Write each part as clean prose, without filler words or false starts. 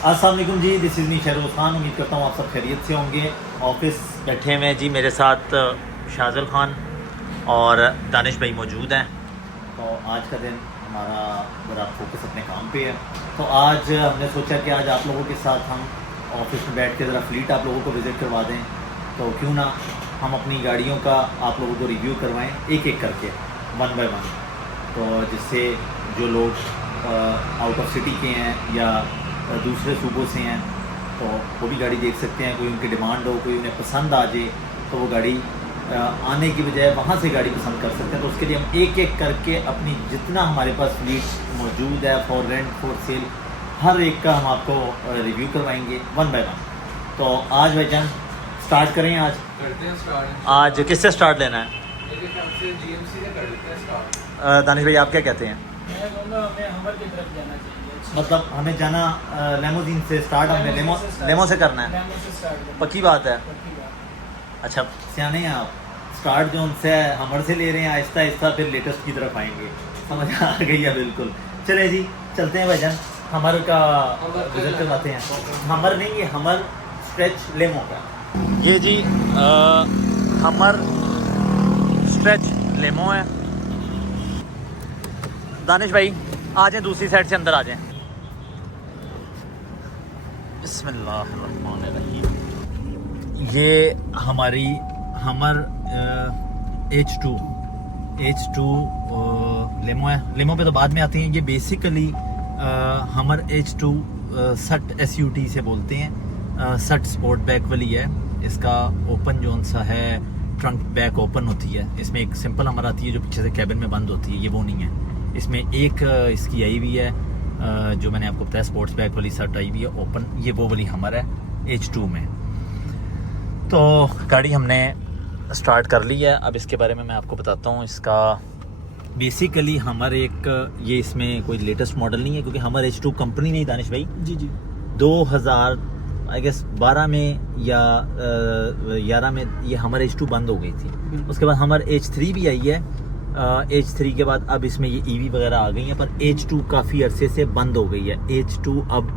अस्सलाम वालेकुम जी, this is me Shahroz Khan. उम्मीद करता हूँ आप सब खैरियत से होंगे। ऑफिस बैठे हुए जी, मेरे साथ शाहज़ल खान और दानिश भाई मौजूद हैं। तो आज का दिन हमारा बड़ा फोकस अपने काम पे है। तो आज हमने सोचा कि आज आप लोगों के साथ हम ऑफिस में बैठ के ज़रा फ्लीट आप लोगों को विज़िट करवा दें। तो क्यों ना हम अपनी गाड़ियों का आप लोगों को रिव्यू करवाएं एक एक करके, वन बाय वन। तो जिससे जो लोग आउट ऑफ सिटी के हैं या दूसरे सूबों से हैं तो वो भी गाड़ी देख सकते हैं। कोई उनकी डिमांड हो, कोई उन्हें पसंद आ जाए तो वो गाड़ी आने की बजाय वहाँ से गाड़ी पसंद कर सकते हैं। तो उसके लिए हम एक एक करके अपनी जितना हमारे पास फ्लीट मौजूद है, फॉर रेंट, फॉर सेल, हर एक का हम आपको रिव्यू करवाएंगे वन बाय वन। तो आज भाईजान स्टार्ट करें। आज करते हैं स्टार्ट। आज किससे स्टार्ट लेना है? मेरे ख्याल से जीएमसी से कर लेते हैं स्टार्ट। दानिश भाई आप क्या कहते हैं? मैं कहूँगा हमें हमर की तरफ जाना चाहिए। मतलब हमें जाना लेमोजीन से स्टार्ट, हमने लेमो से करना है। लेमो से स्टार्ट करना है। पक्की बात है। पक्की बात। अच्छा सियाने हैं आप। स्टार्ट जो उनसे है हमर से ले रहे हैं, आहिस्ता आहिस्ता फिर लेटेस्ट की तरफ आएंगे। समझ आ गई है बिल्कुल। चले जी चलते हैं भाईजान, हमर का विजिट करवाते हैं। हमर नहीं, ये हमर स्ट्रेच लेमो का। ये जी हमर स्ट्रेच लेमो है। दानिश भाई आ जाएं, दूसरी साइड से अंदर आ जाएं। बिस्मिल्लाहिर्रहमानिर्रहीम। ये हमारी हमर H2 लेमो है। लेमो पे तो बाद में आती हैं। ये बेसिकली हमर H2 सट SUT से बोलते हैं। सट स्पोर्ट बैक वाली है। इसका ओपन जोन सा है, ट्रंक बैक ओपन होती है। इसमें एक सिंपल हमर आती है जो पीछे से कैबिन में बंद होती है, ये वो नहीं है। इसमें एक इसकी आई हुई है जो मैंने आपको बताया, स्पोर्ट्स बैग वाली शर्ट आई हुई है ओपन, ये वो वाली हमर है H2 में। तो गाड़ी हमने स्टार्ट कर ली है। अब इसके बारे में मैं आपको बताता हूँ। इसका बेसिकली हमर एक ये इसमें कोई लेटेस्ट मॉडल नहीं है क्योंकि हमर H2 कंपनी नहीं, दानिश भाई जी जी 2000 आई गेस 12 में या 11 में ये हमर H2 बंद हो गई थी। उसके बाद हमर H3 भी आई है। H3 के बाद अब इसमें ये EV वगैरह आ गई हैं, पर H2 काफ़ी अरसे से बंद हो गई है। H2 अब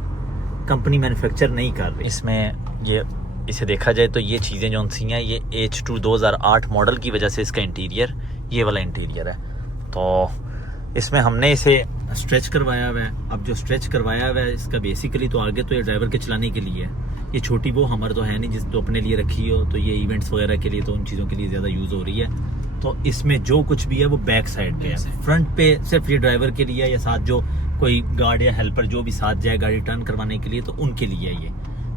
कंपनी मैन्युफैक्चर नहीं कर रही। इसमें ये इसे देखा जाए तो ये चीज़ें जो सी हैं, ये H2 2008 मॉडल की वजह से इसका इंटीरियर ये वाला इंटीरियर है। तो इसमें हमने इसे स्ट्रेच करवाया हुआ है। अब जो स्ट्रेच करवाया हुआ है इसका बेसिकली तो आगे तो ये ड्राइवर के चलाने के लिए है। ये छोटी वो हमर तो है नहीं जिस तो अपने लिए रखी हो, तो ये इवेंट्स वगैरह के लिए तो उन चीज़ों के लिए ज़्यादा यूज़ हो रही है। तो इसमें जो कुछ भी है वो बैक साइड पे है। फ्रंट पे सिर्फ ये ड्राइवर के लिए या साथ जो कोई गार्ड या हेल्पर जो भी साथ जाए गाड़ी टर्न करवाने के लिए, तो उनके लिए है ये।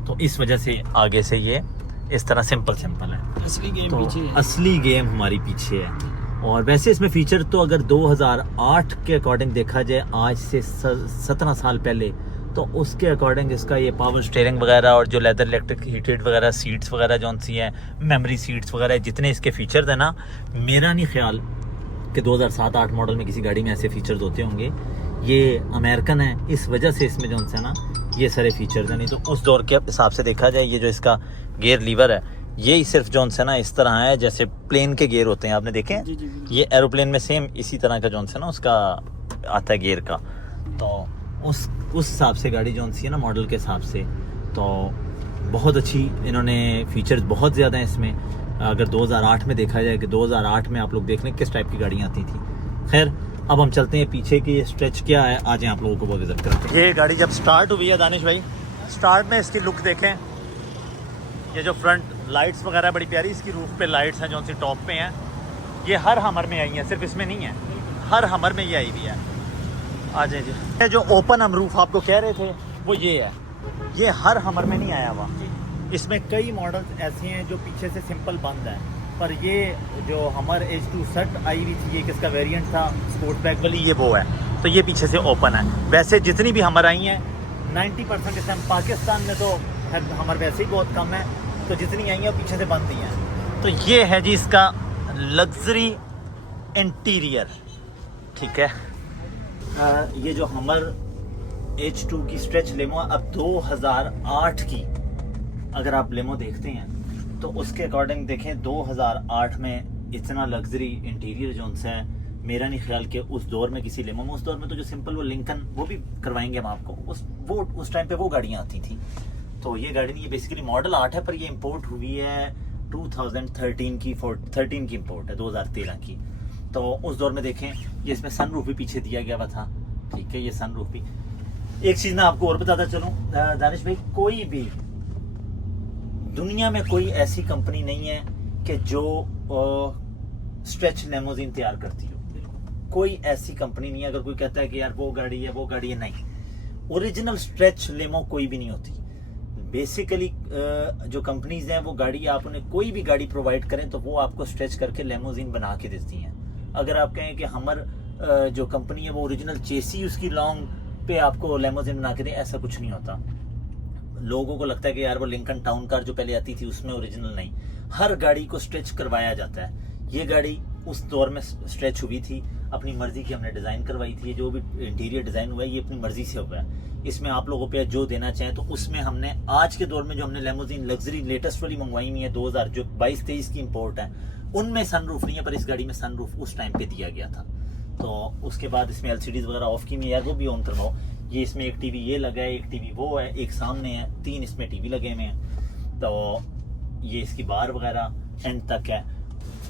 तो इस वजह से आगे से ये इस तरह सिंपल है। असली गेम तो पीछे है। असली गेम हमारी पीछे है। और वैसे इसमें फीचर तो अगर 2008 के अकॉर्डिंग देखा जाए, आज से 17 साल पहले, तो उसके अकॉर्डिंग इसका ये पावर स्टीयरिंग वगैरह और जो लेदर इलेक्ट्रिक हीटेड वगैरह सीट्स वगैरह जो सी हैं, मेमोरी सीट्स वगैरह, जितने इसके फीचर्स हैं ना, मेरा नहीं ख्याल कि 2007-8 मॉडल में किसी गाड़ी में ऐसे फीचर्स होते होंगे। ये अमेरिकन है, इस वजह से इसमें जो है ना ये सारे फीचर्स हैं। नहीं तो उस दौर के हिसाब से देखा जाए, ये जो इसका गेयर लीवर है ये सिर्फ जो है ना इस तरह है जैसे प्लेन के गेयर होते हैं, आपने देखे हैं? जी जी ये एरोप्लेन में सेम इसी तरह का जो है ना उसका आता है गेयर का। तो उस हिसाब से गाड़ी जो सी है ना मॉडल के हिसाब से, तो बहुत अच्छी इन्होंने फीचर्स बहुत ज़्यादा हैं इसमें। अगर 2008 में देखा जाए कि 2008 में आप लोग देख लें किस टाइप की गाड़ियाँ आती थी। खैर अब हम चलते हैं पीछे की स्ट्रेच क्या है, आज आप लोगों को वो विजिट करते हैं। ये गाड़ी जब स्टार्ट हुई है दानिश भाई, स्टार्ट में इसकी लुक देखें। ये जो फ्रंट लाइट्स वगैरह बड़ी प्यारी इसकी रूफ पे लाइट्स हैं जो सी टॉप पे हैं। ये हर हमर में आई हैं, सिर्फ इसमें नहीं है, हर हमर में ये आई हुई है। आ जाए जी। ये जो ओपन हम रूफ आपको कह रहे थे वो ये है, ये हर हमर में नहीं आया हुआ। इसमें कई मॉडल्स ऐसे हैं जो पीछे से सिंपल बंद है, पर ये जो हमर H2 सट आई हुई थी, ये किसका वेरिएंट था स्पोर्ट बैक वाली, ये वो है। तो ये पीछे से ओपन है। वैसे जितनी भी हमर आई हैं 90% इस टाइम पाकिस्तान में तो हमर वैसे ही बहुत कम है, तो जितनी आई हैं वो पीछे से बंद ही हैं। तो ये है जी इसका लग्जरी इंटीरियर। ठीक है। ये जो हमर H2 की स्ट्रेच लेमो अब 2008 की अगर आप लेमो देखते हैं तो उसके अकॉर्डिंग देखें 2008 में इतना लग्जरी इंटीरियर जो है मेरा नहीं ख्याल कि उस दौर में किसी लेमो में, उस दौर में तो जो सिंपल वो लिंकन, वो भी करवाएंगे हम आपको, उस टाइम पे वो गाड़ियाँ आती थी। तो ये गाड़ी नहीं, ये बेसिकली मॉडल 8 है, पर ये इंपोर्ट हुई है 2013 की, 13 की इंपोर्ट है, 2013 की। तो उस दौर में देखें, ये इसमें सनरूफ भी पीछे दिया गया हुआ था, ठीक है, ये सनरूफ भी। एक चीज़ मैं आपको और बताता चलूँ दानिश भाई, कोई भी दुनिया में कोई ऐसी कंपनी नहीं है कि जो स्ट्रेच लेमोजीन तैयार करती हो। कोई ऐसी कंपनी नहीं है, अगर कोई कहता है कि यार वो गाड़ी है, वो गाड़ी है, नहीं, ओरिजिनल स्ट्रेच लेमो कोई भी नहीं होती। बेसिकली जो कंपनीज हैं वो गाड़ी, आप उन्हें कोई भी गाड़ी प्रोवाइड करें तो वो आपको स्ट्रेच करके लेमोजीन बना के देती हैं। अगर आप कहें कि हमर जो कंपनी है वो ओरिजिनल चेसी उसकी लॉन्ग पे आपको लेमोजीन बना के दे, ऐसा कुछ नहीं होता। लोगों को लगता है कि यार वो लिंकन टाउन कार जो पहले आती थी उसमें ओरिजिनल, नहीं, हर गाड़ी को स्ट्रेच करवाया जाता है। ये गाड़ी उस दौर में स्ट्रेच हुई थी, अपनी मर्जी की हमने डिज़ाइन करवाई थी। जो भी इंटीरियर डिज़ाइन हुआ है ये अपनी मर्जी से हुआ है। इसमें आप लोगों पे जो देना चाहें, तो उसमें हमने आज के दौर में जो हमने लेमोजीन लग्जरी लेटेस्ट वाली मंगवाई हुई है 2000 जो 22-23 की इंपोर्ट है, उनमें सनरूफ नहीं है, पर इस गाड़ी में सनरूफ उस टाइम पे दिया गया था। तो उसके बाद इसमें LCDs वगैरह ऑफ की हुई है, वो भी ऑन करवाओ। ये इसमें एक टीवी ये लगा है, एक टीवी वो है, एक सामने है, 3 इसमें टीवी लगे हुए हैं। तो ये इसकी बार वगैरह एंड तक है।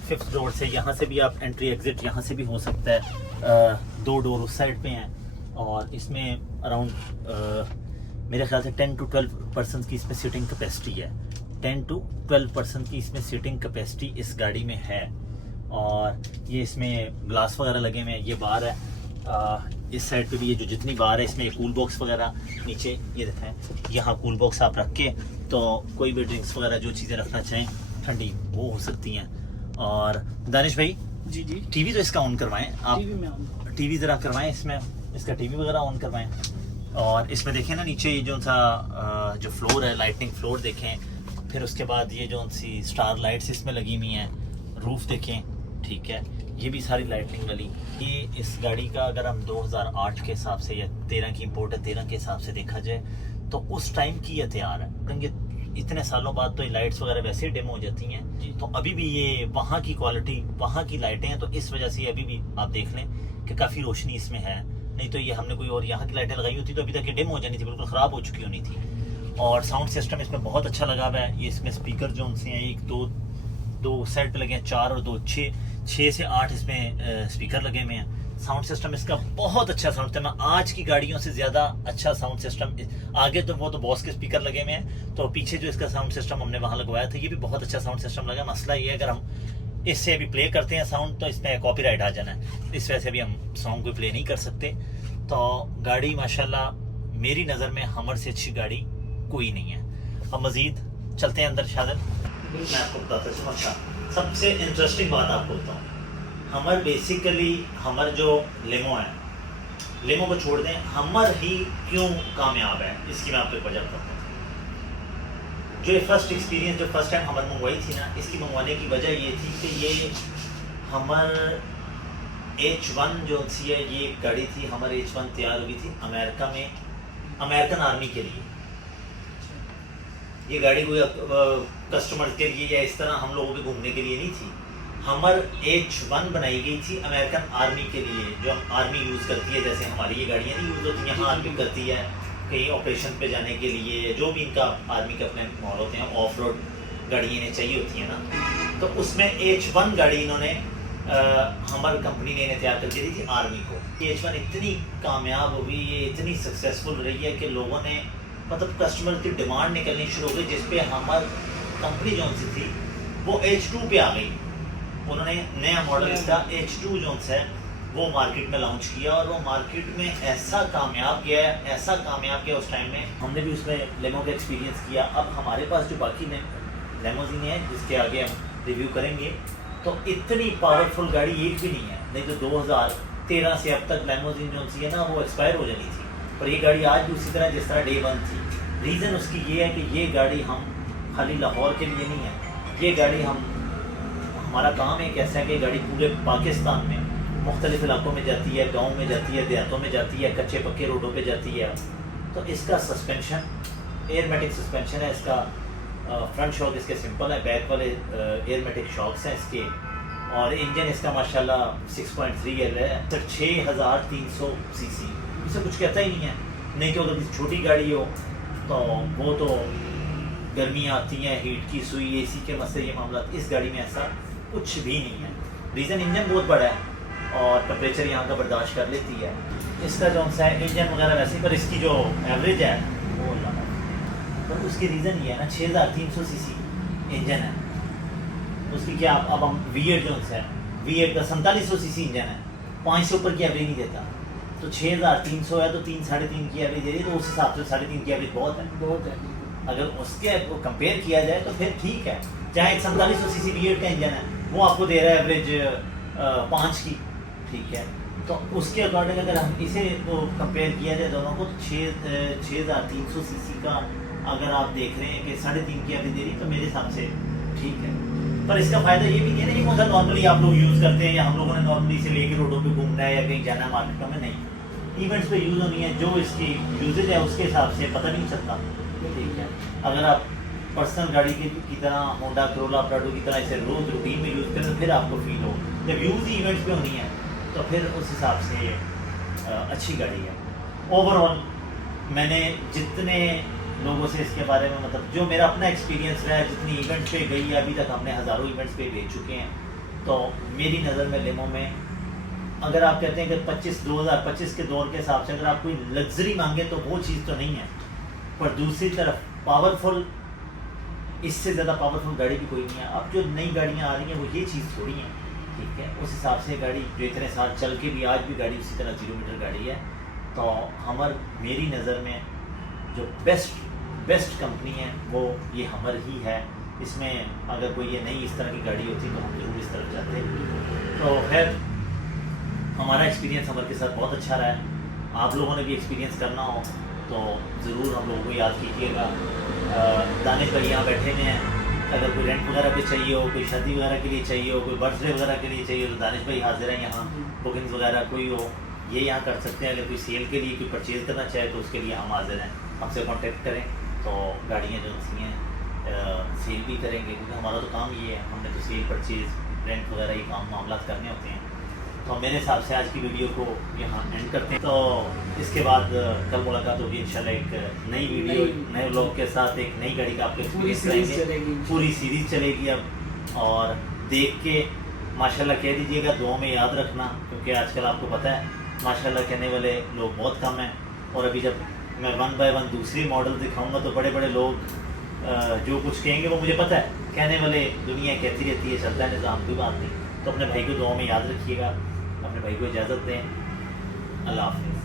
5th डोर से, यहाँ से भी आप एंट्री एग्जिट यहाँ से भी हो सकता है। 2 डोर उस साइड पे हैं, और इसमें अराउंड मेरे ख्याल से 10 to 12% की इसमें सीटिंग कैपेसिटी है। 10 to 12% की इसमें सीटिंग कैपेसिटी इस गाड़ी में है। और ये इसमें ग्लास वगैरह लगे हुए हैं। ये बार है, इस साइड पे भी ये जो जितनी बार है इसमें कूल बॉक्स वगैरह नीचे ये देखें, यहाँ कूल बॉक्स आप रख के तो कोई भी ड्रिंक्स वगैरह जो चीज़ें रखना चाहें ठंडी वो हो सकती हैं। और दानिश भाई जी जी, टीवी तो इसका ऑन करवाएं आप, टीवी में ऑन, टीवी ज़रा करवाएं, इसमें इसका टीवी वगैरह ऑन करवाएं। और इसमें देखें ना नीचे ये जो सा जो फ्लोर है, लाइटनिंग फ्लोर देखें। फिर उसके बाद ये जो सी स्टार लाइट्स इसमें लगी हुई हैं, रूफ देखें, ठीक है, ये भी सारी लाइटनिंग वाली। ये इस गाड़ी का अगर हम 2008 के हिसाब से या 13 की इंपोर्ट है, 13 के हिसाब से देखा जाए तो उस टाइम की ये तैयार है। क्योंकि इतने सालों बाद तो ये लाइट्स वगैरह वैसे ही डिम हो जाती हैं, तो अभी भी ये वहाँ की क्वालिटी, वहाँ की लाइटें हैं, तो इस वजह से अभी भी आप देख लें कि काफ़ी रोशनी इसमें है। नहीं तो ये हमने कोई और यहाँ की लाइटें लगाई होती तो अभी तक ये डिम हो जानी थी, बिल्कुल ख़राब हो चुकी होनी थी। और साउंड सिस्टम इसमें बहुत अच्छा लगा हुआ है। ये इसमें स्पीकर जो उनसे हैं, 1 2 सेट पे लगे हैं, 4 और 2 6 से 8 इसमें स्पीकर लगे हुए हैं। साउंड सिस्टम इसका बहुत अच्छा साउंड सिस्टम है, आज की गाड़ियों से ज़्यादा अच्छा साउंड सिस्टम। आगे तो वो तो बॉस के स्पीकर लगे हुए हैं, तो पीछे जो इसका साउंड सिस्टम हमने वहाँ लगवाया था ये भी बहुत अच्छा साउंड सिस्टम लगा। मसला ये है अगर हम इससे अभी प्ले करते हैं साउंड तो इसमें कॉपीराइट आ जाना है, इस वजह से अभी हम सॉन्ग को प्ले नहीं कर सकते। तो गाड़ी माशाल्लाह मेरी नज़र में हमर से अच्छी गाड़ी कोई नहीं है। अब मज़ीद चलते हैं अंदर। शायद मैं आपको बताता हूँ, अच्छा सबसे इंटरेस्टिंग बात आपको बताऊँ, हमर बेसिकली हमर जो लेमो है, लेमो को छोड़ दें, हमर ही क्यों कामयाब है इसकी मैं आपको एक वजह बताता हूँ। जो फर्स्ट एक्सपीरियंस, जो फर्स्ट टाइम हमर मंगवाई थी ना, इसकी मंगवाने की वजह ये थी कि ये हमर H1 जो सी है, ये एक गाड़ी थी, हमर H1 तैयार हुई थी अमेरिका में, अमेरिकन आर्मी के लिए। ये गाड़ी कोई कस्टमर के लिए या इस तरह हम लोगों के घूमने के लिए नहीं थी। हमर H1 बनाई गई थी अमेरिकन आर्मी के लिए, जो आर्मी यूज़ करती है। जैसे हमारी ये गाड़ियाँ नहीं यूज़ होती, यहाँ आर्मी करती है कहीं ऑपरेशन पे जाने के लिए, जो भी इनका आर्मी के अपने मॉडल होते हैं, ऑफ रोड गाड़ियाँ इन्हें चाहिए होती हैं ना, तो उसमें H1 गाड़ी इन्होंने हमारी कंपनी ने इन्हें तैयार करके दी थी आर्मी को। H1 इतनी कामयाब हो गई, ये इतनी सक्सेसफुल रही है कि लोगों ने मतलब कस्टमर की डिमांड निकलनी शुरू हो गई, जिसपे हमारी कंपनी जो सी थी वो H2 पे आ गई। उन्होंने नया मॉडल इसका H2 जो है वो मार्केट में लॉन्च किया, और वो मार्केट में ऐसा कामयाब गया है, ऐसा कामयाब गया उस टाइम में। हमने भी उसमें लेमो का एक्सपीरियंस किया। अब हमारे पास जो बाकी लेमोजीन है जिसके आगे हम रिव्यू करेंगे, तो इतनी पावरफुल गाड़ी एक भी नहीं है। नहीं तो 2013 से अब तक लेमोजीन जो सी है ना वो एक्सपायर हो जानी थी, पर ये गाड़ी आज भी उसी तरह जिस तरह डे 1 थी। रीज़न उसकी ये है कि ये गाड़ी हम खाली लाहौर के लिए नहीं है, ये गाड़ी हमारा काम एक ऐसा है कि गाड़ी पूरे पाकिस्तान में मुख्तलिफ इलाकों में जाती है, गांव में जाती है, देहातों में जाती है, कच्चे पक्के रोडों पे जाती है। तो इसका सस्पेंशन एयरमेटिक सस्पेंशन है, इसका फ्रंट शॉक इसके सिंपल है, बैक वाले एयरमेटिक शॉक्स हैं इसके, और इंजन इसका माशाल्लाह 6.3 है, सिर्फ 6300 सीसी, इसे कुछ कहता ही नहीं है। नहीं तो अगर छोटी गाड़ी हो तो वो तो गर्मियाँ आती हैं, हीट की सुई, एसी के मसले, ये मामला, इस गाड़ी में ऐसा कुछ भी नहीं है। रीज़न इंजन बहुत बड़ा है और टेम्परेचर यहाँ का बर्दाश्त कर लेती है। इसका जो सा है इंजन वगैरह वैसे, पर इसकी जो एवरेज है वो पर उसकी रीज़न ये है ना, 6300 सीसी इंजन है उसकी। क्या अब हम V8 जो है, V8 का 4700 सीसी इंजन है, 5 से ऊपर की एवरेज नहीं देता। तो 6300 है तो 3 साढ़े 3 की एवरेज दे रही है, तो उस हिसाब से 3.5 की एवरेज बहुत है। बहुत है। अगर उसके कंपेयर किया जाए तो फिर ठीक है। चाहे एक 4700 सीसी V8 का इंजन है, वो आपको दे रहा है एवरेज 5 की, ठीक है। तो उसके अकॉर्डिंग अगर हम इसे तो कंपेयर किया जाए दोनों को, तो 6300 सीसी का अगर आप देख रहे हैं कि 3.5 की एवरेज दे रही, तो मेरे हिसाब से ठीक है। पर इसका फ़ायदा ये भी नहीं है ना, ये कौन सा नॉर्मली आप लोग यूज़ करते हैं या हम लोगों ने नॉर्मली इसे लेके रोडों पे घूमना है या कहीं जाना है मार्केट में, नहीं। इवेंट्स पे यूज़ होनी है, जो इसकी यूजेज है उसके हिसाब से पता नहीं चलता, ठीक है। अगर आप पर्सनल गाड़ी की तरह होंडा करोला प्राडो की तरह इसे रोज़ रूटीन में यूज़ करें तो फिर आपको फील हो। जब यूज़ ही इवेंट्स पे होनी है तो फिर उस हिसाब से अच्छी गाड़ी है। ओवरऑल मैंने जितने लोगों से इसके बारे में, मतलब जो मेरा अपना एक्सपीरियंस रहा है, जितनी इवेंट्स पे गई है, अभी तक हमने हज़ारों इवेंट्स पे भेज चुके हैं, तो मेरी नज़र में लेमो में अगर आप कहते हैं कि 2025 के दौर के हिसाब से अगर आप कोई लग्जरी मांगे तो वो चीज़ तो नहीं है, पर दूसरी तरफ पावरफुल, इससे ज़्यादा पावरफुल गाड़ी भी कोई नहीं है। अब जो नई गाड़ियाँ आ रही हैं वो ये चीज़ थोड़ी है, ठीक है। उस हिसाब से गाड़ी जो इतने साल चल के भी आज भी गाड़ी उसी तरह 0 मीटर गाड़ी है। तो मेरी नज़र में जो बेस्ट कंपनी है वो ये हमर ही है। इसमें अगर कोई ये नई इस तरह की गाड़ी होती तो हम जरूर इस तरफ जाते। तो खैर हमारा एक्सपीरियंस हमर के साथ बहुत अच्छा रहा है। आप लोगों ने भी एक्सपीरियंस करना हो तो ज़रूर हम लोगों को याद कीजिएगा। दानिश भाई यहाँ बैठे हुए हैं, अगर कोई रेंट वगैरह पे चाहिए हो, कोई शादी वगैरह के लिए चाहिए हो, कोई बर्थडे वगैरह के लिए चाहिए हो, तो दानिश भाई हाजिर हैं यहाँ। बुकिंग्स वगैरह कोई हो ये यहाँ कर सकते हैं। अगर कोई सेल के लिए कोई परचेज़ करना चाहे तो उसके लिए हम हाजिर हैं, हमसे कांटेक्ट करें तो गाड़ियाँ जो सी हैं सेल भी करेंगे, क्योंकि हमारा तो काम ये है, हमने तो सेल परचेज़ रेंट वगैरह ये काम मामला करने होते हैं। तो मेरे हिसाब से आज की वीडियो को यहाँ एंड करते हैं। तो इसके बाद कल मुलाकात होगी इंशाल्लाह एक नई वीडियो नए लोग के साथ, एक नई गाड़ी का आपको एक्सपीरियंस करेंगे। पूरी सीरीज चलेगी अब, और देख के माशाल्लाह कह दीजिएगा, दुआ में याद रखना, क्योंकि आजकल आपको पता है माशाल्लाह कहने वाले लोग बहुत कम हैं। और अभी जब मैं 1 बाय 1 दूसरी मॉडल दिखाऊंगा तो बड़े बड़े लोग जो कुछ कहेंगे वो मुझे पता है, कहने वाले दुनिया कहती रहती है, चलता है निज़ाम, कोई बात नहीं। तो अपने भाई को दुआ में याद रखिएगा, अपने भाई को इजाज़त दें। अल्लाह हाफ़िज़।